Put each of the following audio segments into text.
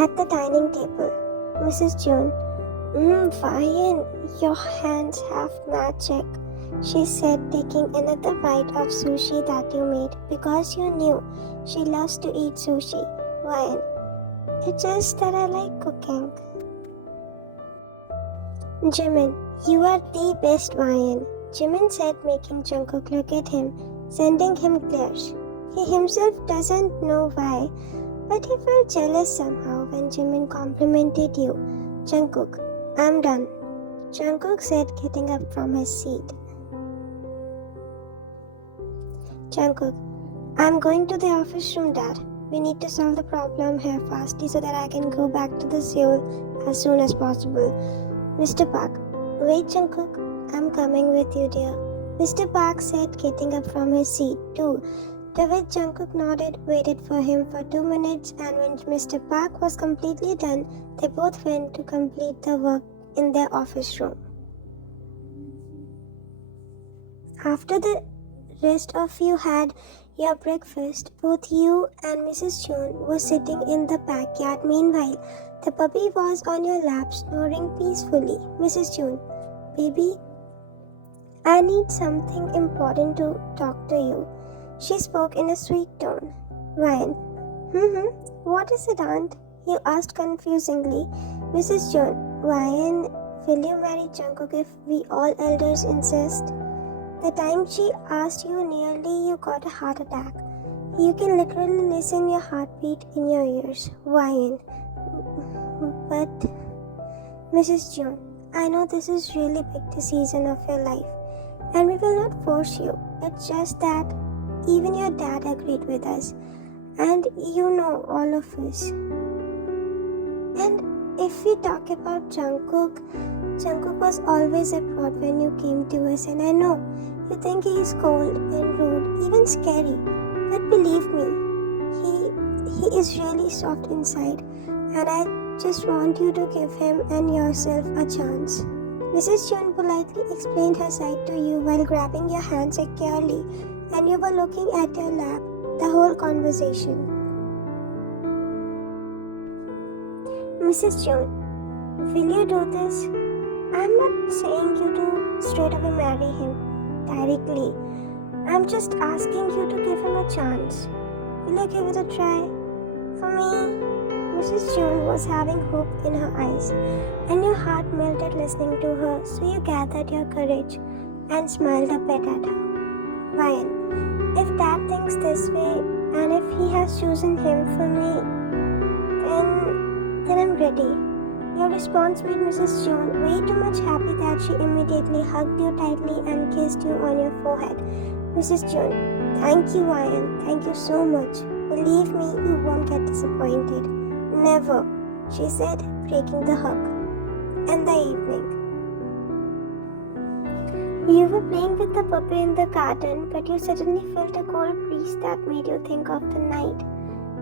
At the dining table, Mrs. June, Ryan, your hands have magic, she said, taking another bite of sushi that you made because you knew she loves to eat sushi. Ryan, it's just that I like cooking. Jimin, you are the best, Ryan, Jimin said, making Jungkook look at him, sending him glares. He himself doesn't know why, but he felt jealous somehow when Jimin complimented you. Jungkook, I'm done, Jungkook said, getting up from his seat. Jungkook, I'm going to the office room, Dad. We need to solve the problem here fast so that I can go back to the Seoul as soon as possible. Mr. Park, wait, Jungkook, I'm coming with you, dear, Mr. Park said, getting up from his seat too. To which Jungkook nodded, waited for him for 2 minutes, and when Mr. Park was completely done, they both went to complete the work in their office room. After the rest of you had your breakfast, both you and Mrs. June were sitting in the backyard. Meanwhile, the puppy was on your lap, snoring peacefully. Mrs. June, baby, I need something important to talk to you, she spoke in a sweet tone. Ryan, what is it, Aunt? You asked confusingly. Mrs. June, Ryan, will you marry Jungkook if we all elders insist? The time she asked you, nearly you got a heart attack. You can literally listen your heartbeat in your ears. Ryan, but Mrs. June, I know this is really big decision of your life, and we will not force you. It's just that even your dad agreed with us, and you know all of us. And if we talk about Jungkook was always abroad when you came to us, and I know you think he is cold and rude, even scary. But believe me, he is really soft inside, and I just want you to give him and yourself a chance. Mrs. June politely explained her side to you while grabbing your hand securely, and you were looking at your lap the whole conversation. Mrs. June, will you do this? I'm not saying you to straight away marry him directly. I'm just asking you to give him a chance. Will you give it a try? For me, Mrs. June was having hope in her eyes, and your heart melted listening to her, so you gathered your courage and smiled a bit at her. Ryan, if Dad thinks this way, and if he has chosen him for me, then I'm ready. Your response made Mrs. June way too much happy that she immediately hugged you tightly and kissed you on your forehead. Mrs. June, thank you, Ryan. Thank you so much. Believe me, you won't get disappointed. Never, she said, breaking the hug. And the evening. You were playing with the puppy in the garden, but you suddenly felt a cold breeze that made you think of the night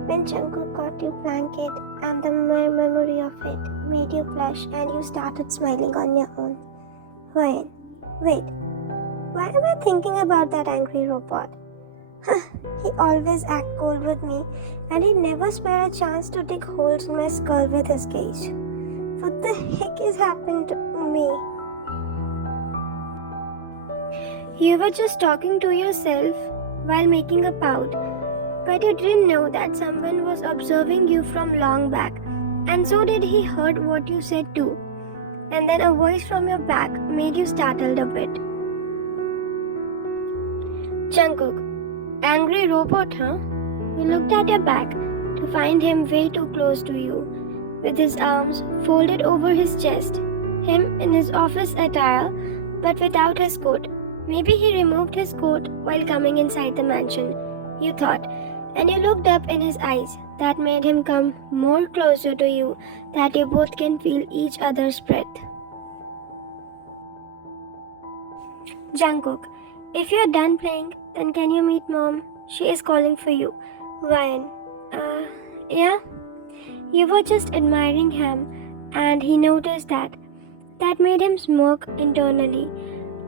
when Jungkook got you blanket, and the mere memory of it made you blush and you started smiling on your own. Ryan, wait, why am I thinking about that angry robot? He always acts cold with me, and he never spared a chance to dig holes in my skull with his cage. What the heck is happened to me? You were just talking to yourself while making a pout, but you didn't know that someone was observing you from long back, and so did he heard what you said too. And then a voice from your back made you startled a bit. Jungkook, angry robot, huh? You looked at your back to find him way too close to you, with his arms folded over his chest, him in his office attire but without his coat. Maybe he removed his coat while coming inside the mansion, you thought, and you looked up in his eyes. That made him come more closer to you, that you both can feel each other's breath. Jungkook, if you're done playing, then can you meet Mom? She is calling for you. Ryan, yeah? You were just admiring him, and he noticed that. That made him smirk internally.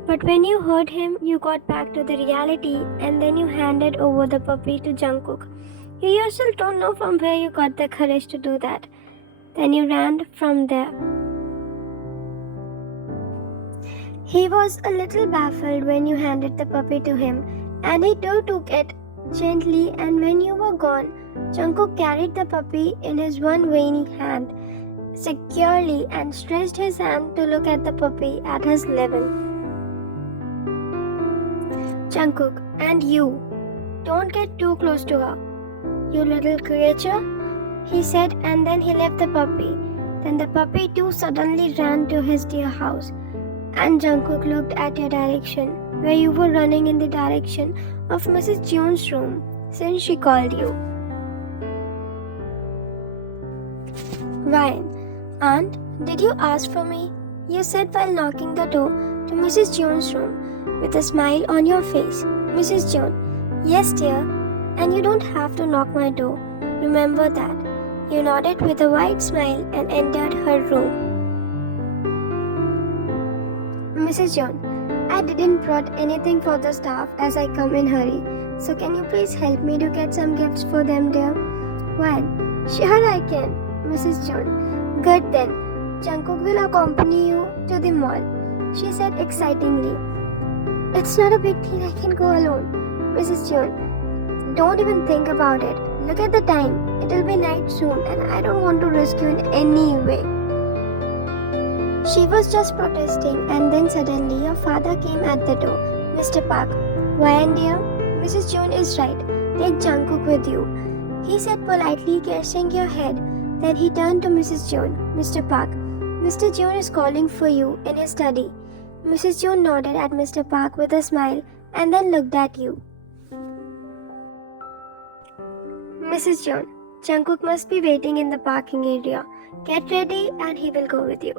But when you heard him, you got back to the reality, and then you handed over the puppy to Jungkook. You yourself don't know from where you got the courage to do that. Then you ran from there. He was a little baffled when you handed the puppy to him, and he too took it gently, and when you were gone, Jungkook carried the puppy in his one veiny hand securely and stretched his hand to look at the puppy at his level. Jungkook, and you, don't get too close to her, you little creature, he said, and then he left the puppy. Then the puppy too suddenly ran to his dear house, and Jungkook looked at your direction, where you were running in the direction of Mrs. Jones' room since she called you. Ryan, Aunt, did you ask for me? You said while knocking the door to Mrs. Jones' room with a smile on your face. Mrs. Jones, yes dear, and you don't have to knock my door. Remember that. You nodded with a wide smile and entered her room. Mrs. Jones, I didn't brought anything for the staff as I come in hurry. So can you please help me to get some gifts for them, dear? Well, sure I can, Mrs. Jones. Good then. Jungkook will accompany you to the mall, she said excitingly. It's not a big deal, I can go alone. Mrs. Jones, don't even think about it. Look at the time. It'll be night soon and I don't want to risk you in any way. She was just protesting and then suddenly your father came at the door. Mr. Park, Ryan dear, Mrs. Jones is right. Take Jungkook with you, he said politely, caressing your head. Then he turned to Mrs. Jones. Mr. Park, Mr. Jones is calling for you in his study. Mrs. Jones nodded at Mr. Park with a smile and then looked at you. Mrs. Jones, Jungkook must be waiting in the parking area. Get ready and he will go with you.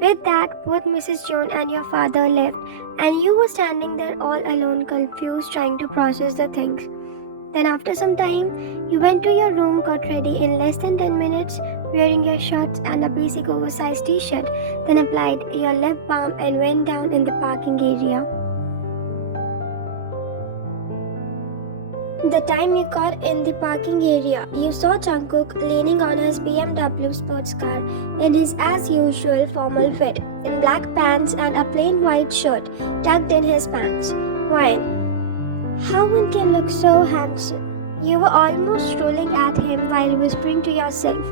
With that, both Mrs. Jones and your father left, and you were standing there all alone, confused, trying to process the things. Then after some time, you went to your room, got ready in less than 10 minutes, wearing your shorts and a basic oversized t-shirt, then applied your lip balm and went down in the parking area. The time you got in the parking area, you saw Jungkook leaning on his BMW sports car in his as usual formal fit, in black pants and a plain white shirt tucked in his pants. Ryan, how one can look so handsome? You were almost strolling at him while whispering to yourself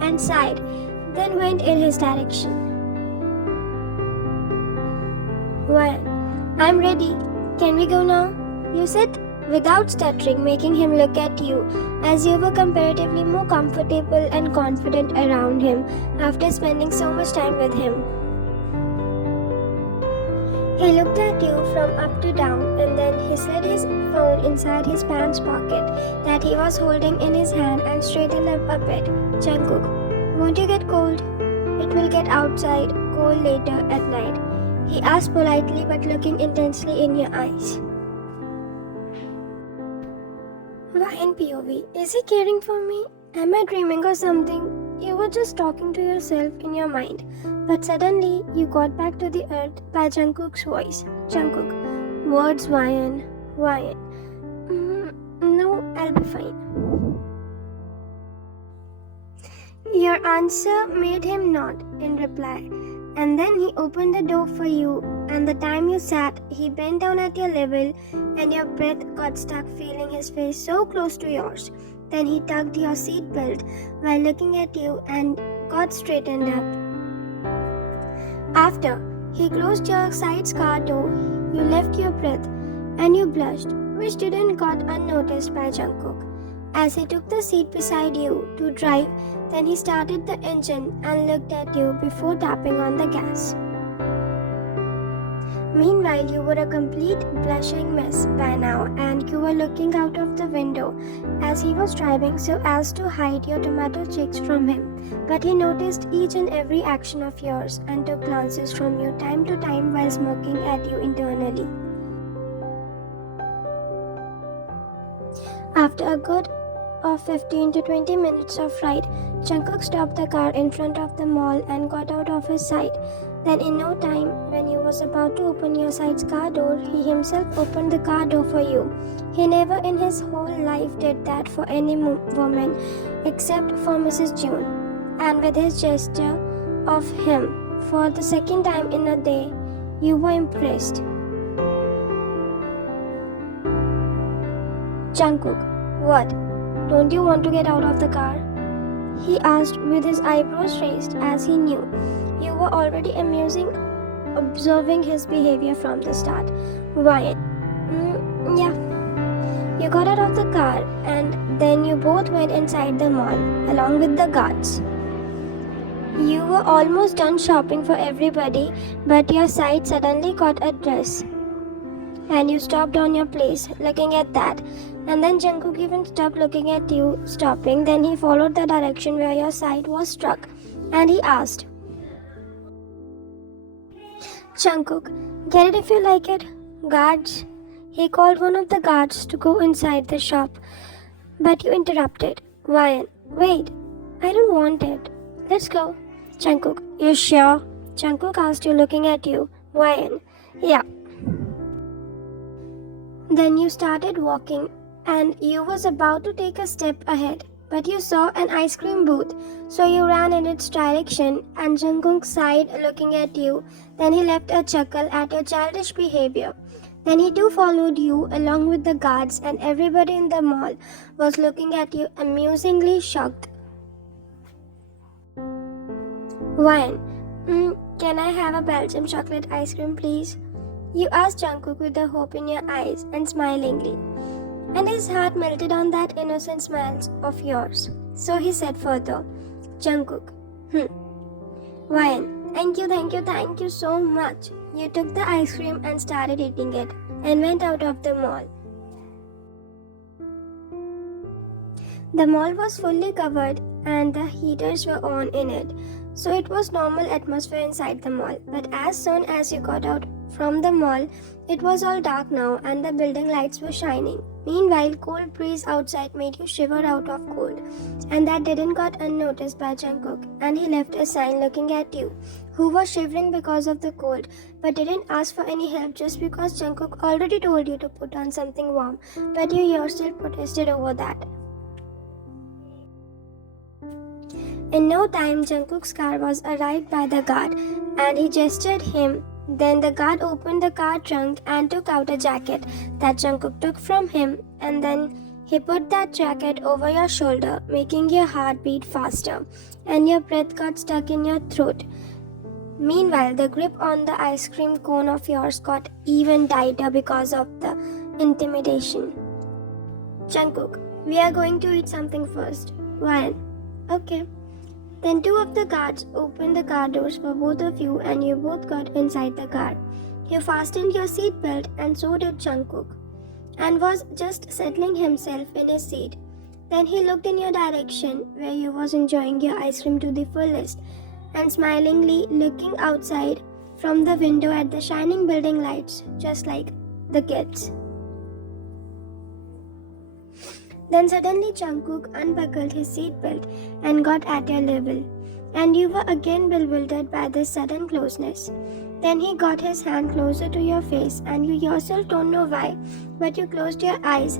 and sighed, then went in his direction. Ryan, I'm ready. Can we go now? You said, without stuttering, making him look at you as you were comparatively more comfortable and confident around him after spending so much time with him. He looked at you from up to down and then he slid his phone inside his pants pocket that he was holding in his hand and straightened up a bit. Jungkook, won't you get cold? It will get outside cold later at night, he asked politely but looking intensely in your eyes. Ryan POV, is he caring for me? Am I dreaming or something? You were just talking to yourself in your mind. But suddenly, you got back to the earth by Jungkook's voice. Jungkook, words Ryan. No, I'll be fine. Your answer made him nod in reply. And then he opened the door for you, and the time you sat, he bent down at your level, and your breath got stuck feeling his face so close to yours. Then he tugged your seat belt while looking at you and got straightened up. After he closed your side car door, you left your breath, and you blushed, which didn't got unnoticed by Jungkook. As he took the seat beside you to drive, then he started the engine and looked at you before tapping on the gas. Meanwhile, you were a complete blushing mess by now and you were looking out of the window as he was driving so as to hide your tomato cheeks from him. But he noticed each and every action of yours and took glances from you time to time while smirking at you internally. After a good of 15 to 20 minutes of ride, Jungkook stopped the car in front of the mall and got out of his sight. Then in no time, when you was about to open your side's car door, he himself opened the car door for you. He never in his whole life did that for any woman except for Mrs. June. and with his gesture of him for the second time in a day, you were impressed. Jungkook, what? Don't you want to get out of the car? He asked with his eyebrows raised, as he knew you were already observing his behavior from the start. Why? Yeah. You got out of the car and then you both went inside the mall along with the guards. You were almost done shopping for everybody, but your sight suddenly caught a dress. And you stopped on your place looking at that. And then Jungkook even stopped looking at you stopping. Then he followed the direction where your sight was struck. And he asked, Jungkook, get it if you like it. Guards. He called one of the guards to go inside the shop. But you interrupted. Ryan, wait. I don't want it. Let's go. Jungkook, you sure? Jungkook asked you looking at you. Ryan, yeah. Then you started walking and you was about to take a step ahead, but you saw an ice cream booth, so you ran in its direction and Jungkook sighed looking at you. Then he left a chuckle at your childish behavior. Then he too followed you along with the guards and everybody in the mall was looking at you amusingly shocked. Ryan, can I have a Belgian chocolate ice cream please? You asked Jungkook with the hope in your eyes and smilingly. And his heart melted on that innocent smile of yours. So he said further, Jungkook, Ryan, thank you so much. You took the ice cream and started eating it and went out of the mall. The mall was fully covered and the heaters were on in it. So it was normal atmosphere inside the mall. But as soon as you got out from the mall, it was all dark now and the building lights were shining. Meanwhile, cold breeze outside made you shiver out of cold. And that didn't got unnoticed by Jungkook. And he left a sign looking at you, who was shivering because of the cold, but didn't ask for any help just because Jungkook already told you to put on something warm. But you yourself protested over that. In no time, Jungkook's car was arrived by the guard, and he gestured him. Then the guard opened the car trunk and took out a jacket that Jungkook took from him, and then he put that jacket over your shoulder, making your heart beat faster, and your breath got stuck in your throat. Meanwhile, the grip on the ice cream cone of yours got even tighter because of the intimidation. Jungkook, we are going to eat something first. Ryan, okay. Then two of the guards opened the car doors for both of you and you both got inside the car. You fastened your seatbelt and so did Jungkook, and was just settling himself in his seat. Then he looked in your direction where you was enjoying your ice cream to the fullest and smilingly looking outside from the window at the shining building lights just like the kids. Then suddenly Jungkook unbuckled his seatbelt and got at your level, and you were again bewildered by this sudden closeness. Then he got his hand closer to your face and you yourself don't know why, but you closed your eyes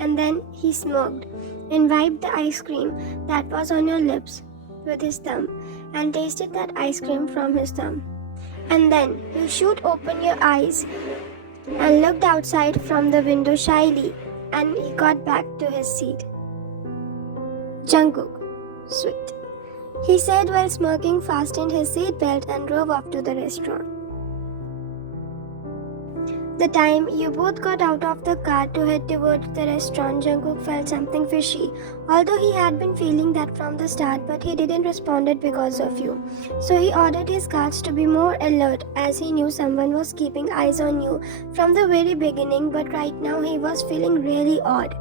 and then he smirked and wiped the ice cream that was on your lips with his thumb and tasted that ice cream from his thumb. And then you shoot open your eyes and looked outside from the window shyly. And he got back to his seat. Jungkook, sweet, he said while smirking, fastened his seatbelt and drove off to the restaurant. The time you both got out of the car to head towards the restaurant, Jungkook felt something fishy, although he had been feeling that from the start, but he didn't respond it because of you. So he ordered his guards to be more alert as he knew someone was keeping eyes on you from the very beginning, but right now he was feeling really odd.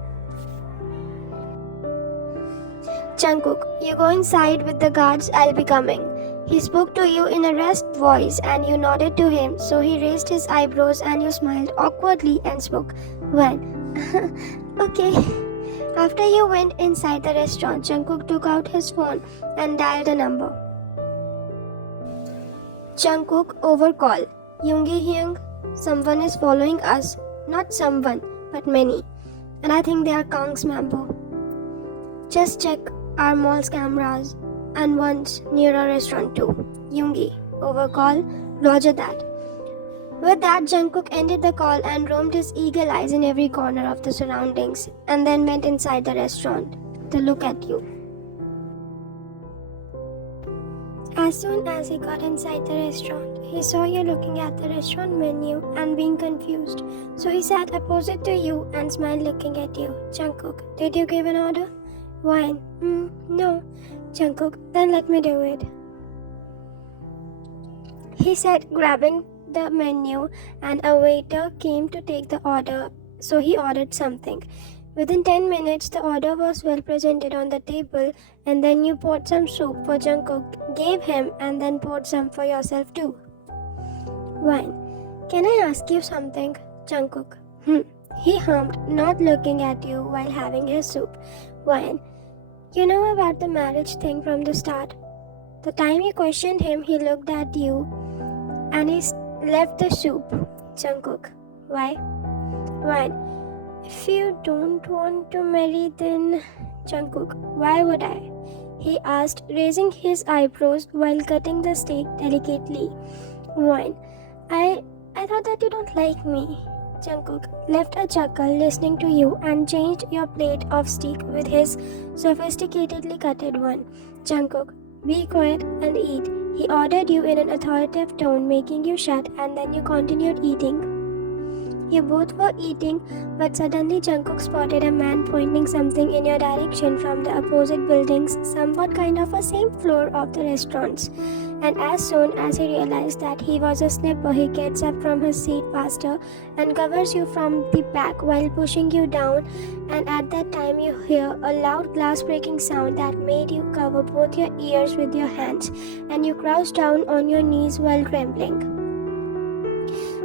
Jungkook, you go inside with the guards, I'll be coming. He spoke to you in a rasped voice and you nodded to him, so he raised his eyebrows and you smiled awkwardly and spoke, well, okay. After you went inside the restaurant, Jungkook took out his phone and dialed a number. Jungkook overcall. Yoongi Hyung, someone is following us. Not someone, but many. And I think they are Kang's member. Just check our mall's cameras. and once near a restaurant too. Yoongi, overcall, roger that. With that, Jungkook ended the call and roamed his eagle eyes in every corner of the surroundings and then went inside the restaurant to look at you. As soon as he got inside the restaurant, he saw you looking at the restaurant menu and being confused. So he sat opposite to you and smiled looking at you. Jungkook, did you give an order? Wine. No. Jungkook, then let me do it. He said, grabbing the menu, and a waiter came to take the order, so he ordered something. Within 10 minutes, the order was well presented on the table, and then you poured some soup for Jungkook, gave him, and then poured some for yourself too. Wine. Can I ask you something? Jungkook. He hummed, not looking at you while having his soup. Wine. You know about the marriage thing from the start? The time you questioned him, he looked at you and he left the soup. Jungkook. Why? Wine. If you don't want to marry, then... Jungkook. Why would I? He asked, raising his eyebrows while cutting the steak delicately. Wine. I thought that you don't like me. Jungkook left a chuckle listening to you and changed your plate of steak with his sophisticatedly cutted one. Jungkook, be quiet and eat. He ordered you in an authoritative tone, making you shut, and then you continued eating. You both were eating, but suddenly Jungkook spotted a man pointing something in your direction from the opposite buildings, somewhat kind of a same floor of the restaurants. And as soon as he realized that he was a snipper, he gets up from his seat faster and covers you from the back while pushing you down. And at that time you hear a loud glass breaking sound that made you cover both your ears with your hands, and you crouch down on your knees while trembling.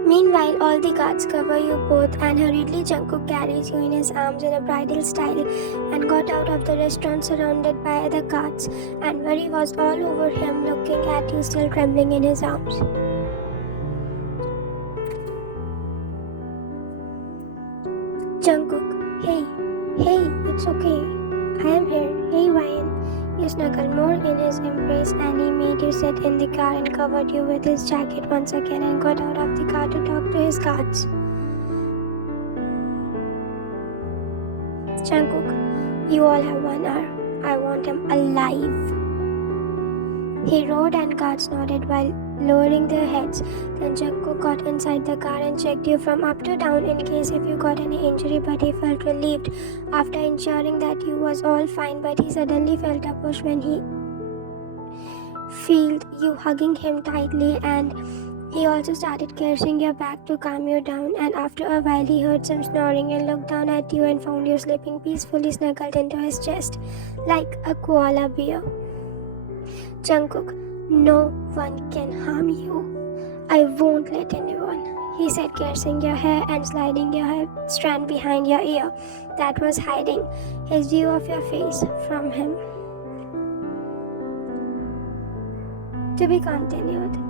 Meanwhile, all the guards cover you both, and hurriedly Jungkook carries you in his arms in a bridal style and got out of the restaurant surrounded by the guards, and worry was all over him looking at you still trembling in his arms. Jungkook, hey, it's okay. I am here. Hey, Ryan. You snuggled more in his embrace, and he made you sit in the car and covered you with his jacket once again and got out of the car to talk to his guards. Jungkook, you all have 1 hour. I want him alive. He roared and guards nodded while lowering their heads. Then Jungkook got inside the car and checked you from up to down in case if you got any injury, but he felt relieved after ensuring that you was all fine. But he suddenly felt a push when he felt you hugging him tightly, and he also started caressing your back to calm you down. And after a while he heard some snoring and looked down at you and found you sleeping peacefully snuggled into his chest like a koala bear. Jungkook, no one can harm you. I won't let anyone, he said, caressing your hair and sliding your hair strand behind your ear that was hiding his view of your face from him. To be continued.